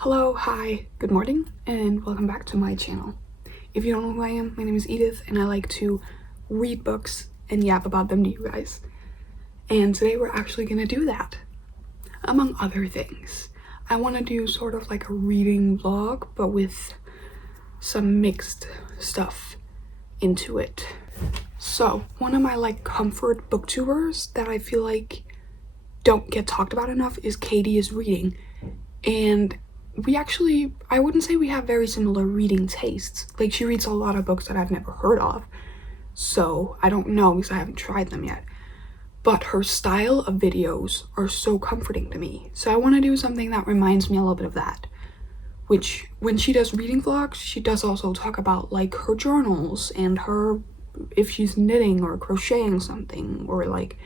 Hello, hi, good morning, and welcome back to my channel. If you don't know who I am, my name is Edith, and I like to read books and yap about them to you guys. And today we're actually gonna do that, among other things. I want to do sort of like a reading vlog, but with some mixed stuff into it. So, one of my like comfort booktubers that I feel like don't get talked about enough is Katie is Reading. And I wouldn't say we have very similar reading tastes. Like, she reads a lot of books that I've never heard of, so I don't know because I haven't tried them yet. But her style of videos are so comforting to me, so I want to do something that reminds me a little bit of that. Which, when she does reading vlogs, she does also talk about like her journals and her, if she's knitting or crocheting something, or like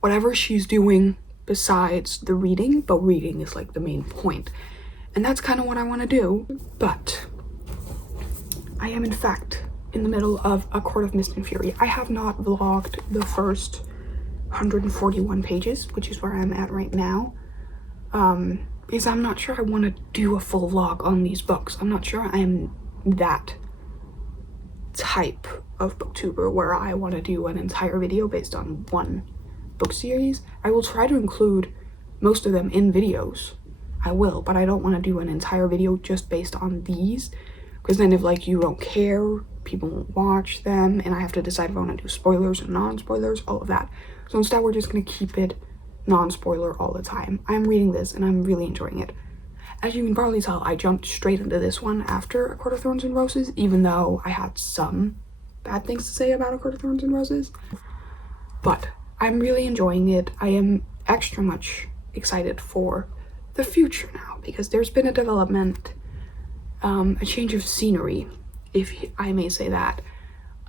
whatever she's doing besides the reading, but reading is like the main point. And that's kind of what I want to do. But I am in fact in the middle of A Court of Mist and Fury. I have not vlogged the first 141 pages, which is where I'm at right now, because I'm not sure I want to do a full vlog on these books. I'm not sure I'm that type of booktuber where I want to do an entire video based on one book series. I will try to include most of them in videos. I will, but I don't want to do an entire video just based on these, because then if like you don't care, people won't watch them, and I have to decide if I want to do spoilers and non-spoilers, all of that. So instead we're just going to keep it non-spoiler all the time. I'm reading this and I'm really enjoying it. As you can probably tell, I jumped straight into this one after A Court of Thorns and Roses, even though I had some bad things to say about A Court of Thorns and Roses. But I'm really enjoying it. I am extra much excited for the future now, because there's been a development, a change of scenery, if I may say that,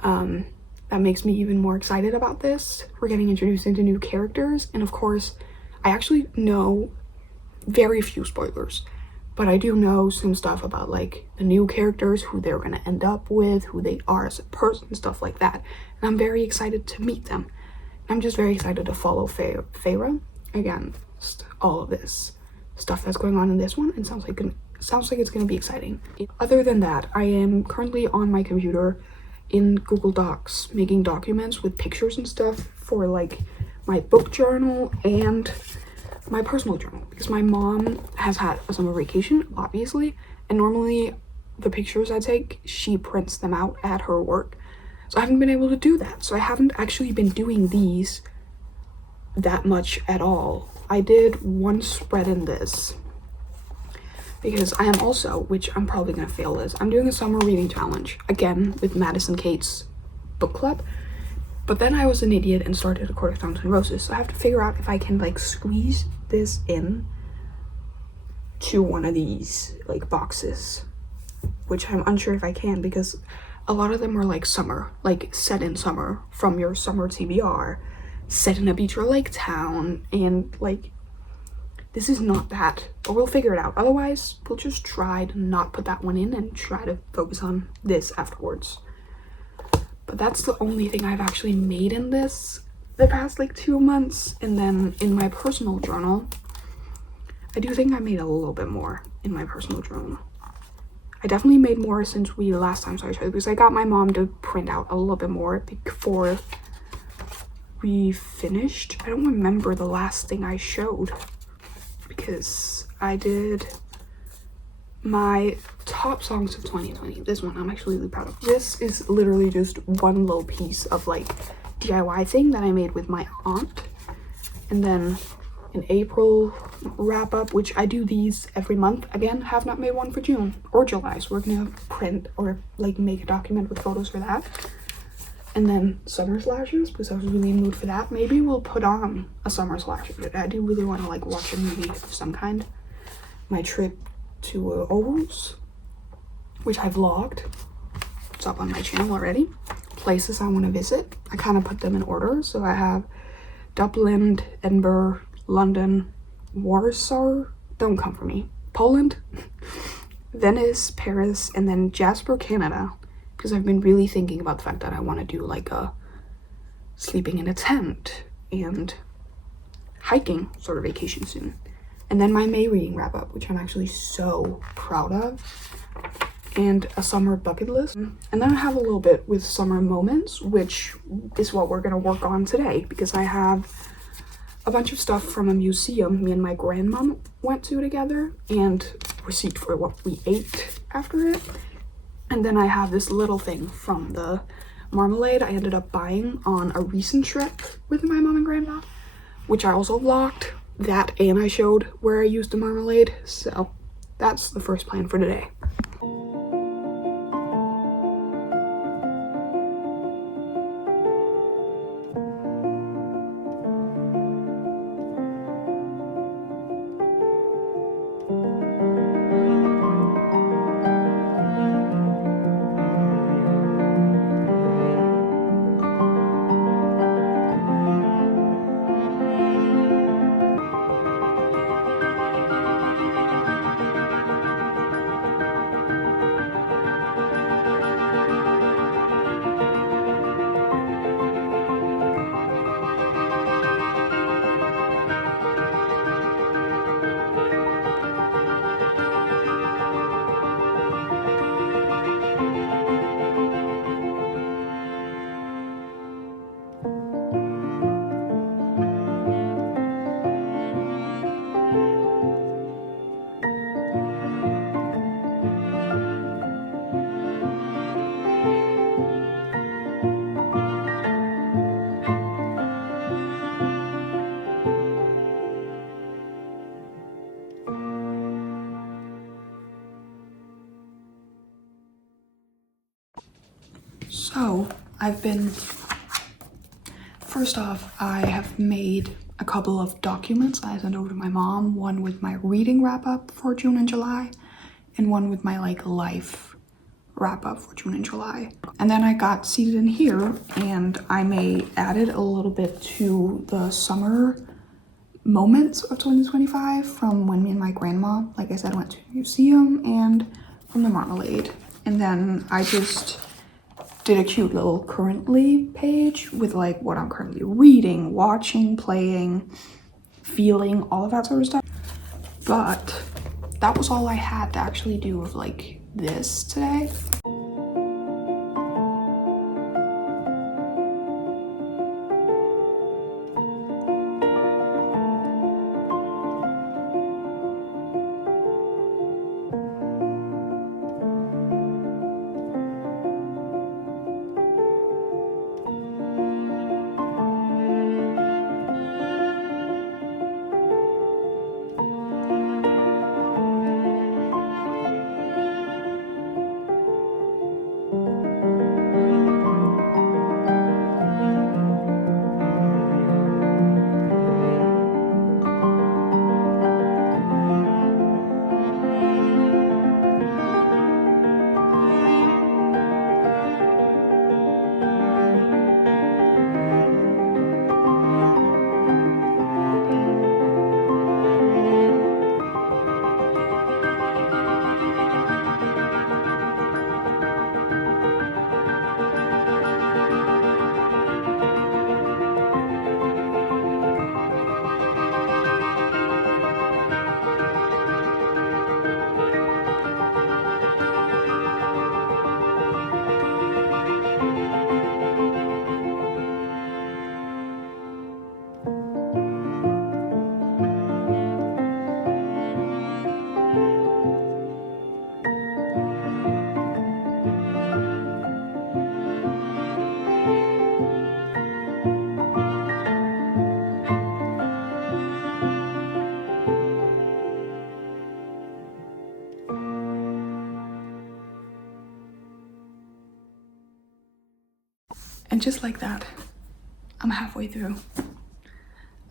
that makes me even more excited about this. We're getting introduced into new characters, and of course, I actually know very few spoilers, but I do know some stuff about like the new characters, who they're gonna end up with, who they are as a person, stuff like that, and I'm very excited to meet them. I'm just very excited to follow Feyre. Again, just all of this stuff that's going on in this one, and sounds like it's gonna be exciting. Other than that, I am currently on my computer in Google Docs making documents with pictures and stuff for like my book journal and my personal journal, because my mom has had a summer vacation, obviously, and normally the pictures I take, she prints them out at her work, so I haven't been able to do that. So I haven't actually been doing these that much at all. I did one spread in this because I am also, which I'm probably gonna fail this, I'm doing a summer reading challenge again with Madison Kate's book club, but then I was an idiot and started A Court of Thorns and Roses, so I have to figure out if I can like squeeze this in to one of these like boxes, which I'm unsure if I can, because a lot of them are like summer, like set in summer from your summer TBR, set in a beach or lake town, and like this is not that, but we'll figure it out. Otherwise we'll just try to not put that one in and try to focus on this afterwards. But that's the only thing I've actually made in this the past like 2 months. And then in my personal journal, I do think I made a little bit more in my personal journal. I definitely made more since we last time saw each other, because I got my mom to print out a little bit more before we finished. I don't remember the last thing I showed, because I did my top songs of 2020. This one I'm actually really proud of. This is literally just one little piece of like DIY thing that I made with my aunt. And then an April wrap up, which I do these every month. Again, have not made one for June or July, so we're gonna print or like make a document with photos for that. And then summer slashes, because I was really in the mood for that. Maybe we'll put on a summer slasher. I do really want to like watch a movie of some kind. My trip to Aarhus, which I vlogged. It's up on my channel already. Places I want to visit. I kind of put them in order. So I have Dublin, Edinburgh, London, Warsaw, don't come for me, Poland, Venice, Paris, and then Jasper, Canada. Because I've been really thinking about the fact that I want to do like a sleeping in a tent and hiking sort of vacation soon. And and then my May reading wrap up, which I'm actually so proud of, and a summer bucket list. And then I have a little bit with summer moments, which is what we're gonna work on today, because I have a bunch of stuff from a museum me and my grandmom went to together, and receipt for what we ate after it. And then I have this little thing from the marmalade I ended up buying on a recent trip with my mom and grandma, which I also vlogged that, and I showed where I used the marmalade. So that's the first plan for today. So first off, I have made a couple of documents I sent over to my mom, one with my reading wrap up for June and July, and one with my like life wrap up for June and July. And then I got seated in here, and I added a little bit to the summer moments of 2025 from when me and my grandma, like I said, went to a museum, and from the marmalade. And then I just did a cute little currently page with like what I'm currently reading, watching, playing, feeling, all of that sort of stuff. But that was all I had to actually do of like this today. And just like that, I'm halfway through.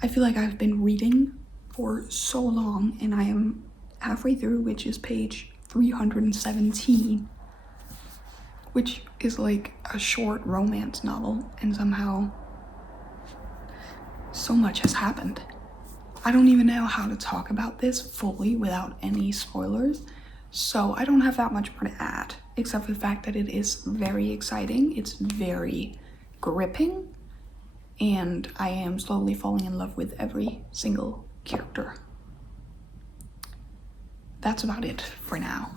I feel like I've been reading for so long, and I am halfway through, which is page 317, which is like a short romance novel, and somehow so much has happened. I don't even know how to talk about this fully without any spoilers, so I don't have that much more to add, except for the fact that it is very exciting, it's very gripping, and I am slowly falling in love with every single character. that's about it for now.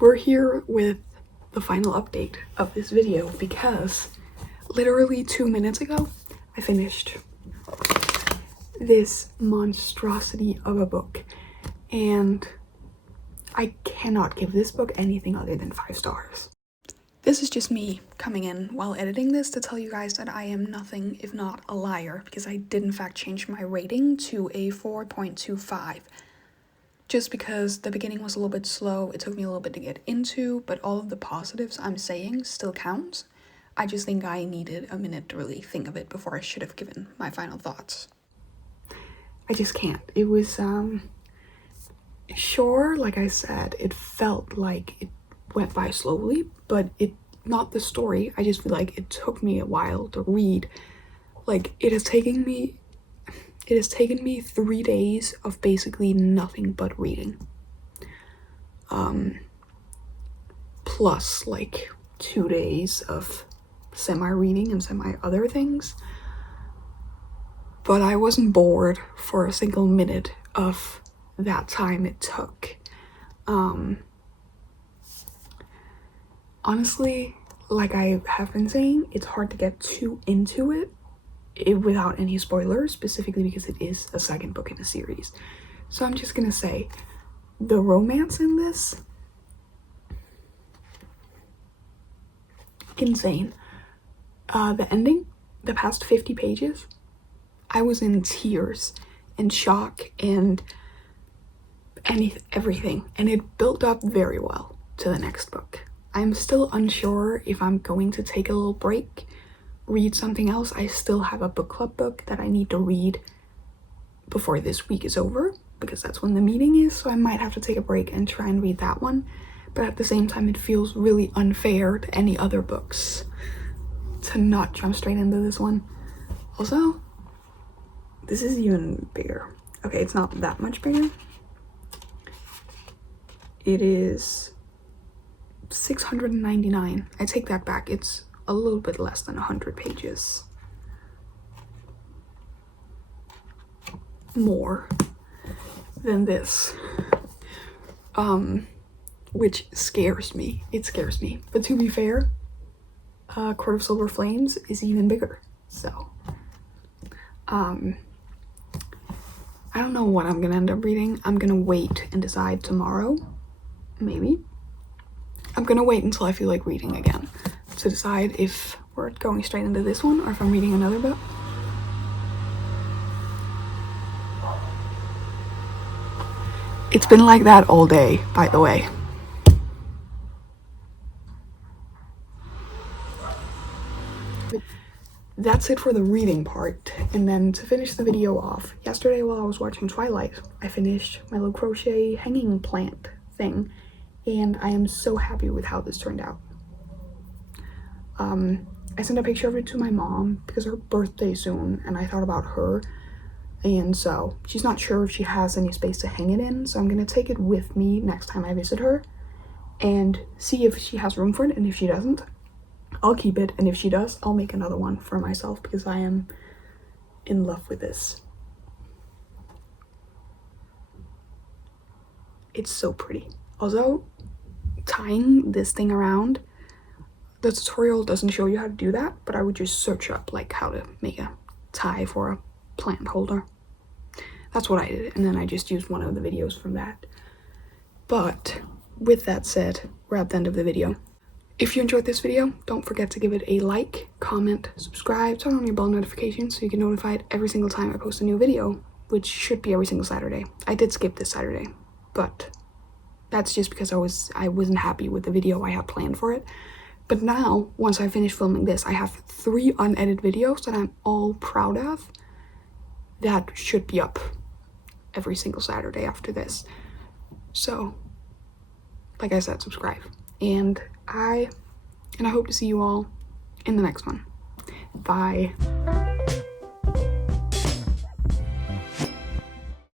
We're here with the final update of this video because literally 2 minutes ago, I finished this monstrosity of a book, and I cannot give this book anything other than 5 stars. This is just me coming in while editing this to tell you guys that I am nothing if not a liar, because I did in fact change my rating to a 4.25. Just because the beginning was a little bit slow, it took me a little bit to get into, but all of the positives I'm saying still counts. I just think I needed a minute to really think of it before I should have given my final thoughts. I just can't. It was, sure, like I said, it felt like it went by slowly, but not the story. I just feel like it took me a while to read. Like, it has taken me 3 days of basically nothing but reading. Plus like 2 days of semi-reading and semi-other things. But I wasn't bored for a single minute of that time it took. Honestly, like I have been saying, it's hard to get too into it without any spoilers, specifically because it is a second book in a series. So I'm just gonna say, the romance in this, insane. The ending, the past 50 pages, I was in tears and shock and everything, and it built up very well to the next book. I'm still unsure if I'm going to take a little break, read something else. I still have a book club book that I need to read before this week is over, because that's when the meeting is, so I might have to take a break and try and read that one. But at the same time, it feels really unfair to any other books to not jump straight into this one. Also, this is even bigger. Okay, it's not that much bigger. It is 699. I take that back. It's a little bit less than 100 pages. more than this, which scares me. It scares me. But to be fair, Court of Silver Flames is even bigger. So, I don't know what I'm gonna end up reading. I'm gonna wait and decide tomorrow, maybe. I'm gonna wait until I feel like reading again to decide if we're going straight into this one or if I'm reading another book. It's been like that all day, by the way. That's it for the reading part. And then to finish the video off, yesterday while I was watching Twilight, I finished my little crochet hanging plant thing, and I am so happy with how this turned out. I sent a picture of it to my mom because her birthday soon, and I thought about her, and so she's not sure if she has any space to hang it in, so I'm gonna take it with me next time I visit her and see if she has room for it, and if she doesn't, I'll keep it, and if she does, I'll make another one for myself because I am in love with this. It's so pretty. Also, tying this thing around, the tutorial doesn't show you how to do that, but I would just search up like how to make a tie for a plant holder. That's what I did, and then I just used one of the videos from that. But with that said, we're at the end of the video. If you enjoyed this video, don't forget to give it a like, comment, subscribe, turn on your bell notifications so you get notified every single time I post a new video, which should be every single Saturday. I did skip this Saturday, but that's just because I wasn't happy with the video I had planned for it. But now, once I finish filming this, I have 3 unedited videos that I'm all proud of that should be up every single Saturday after this. So, like I said, subscribe. And I hope to see you all in the next one. Bye.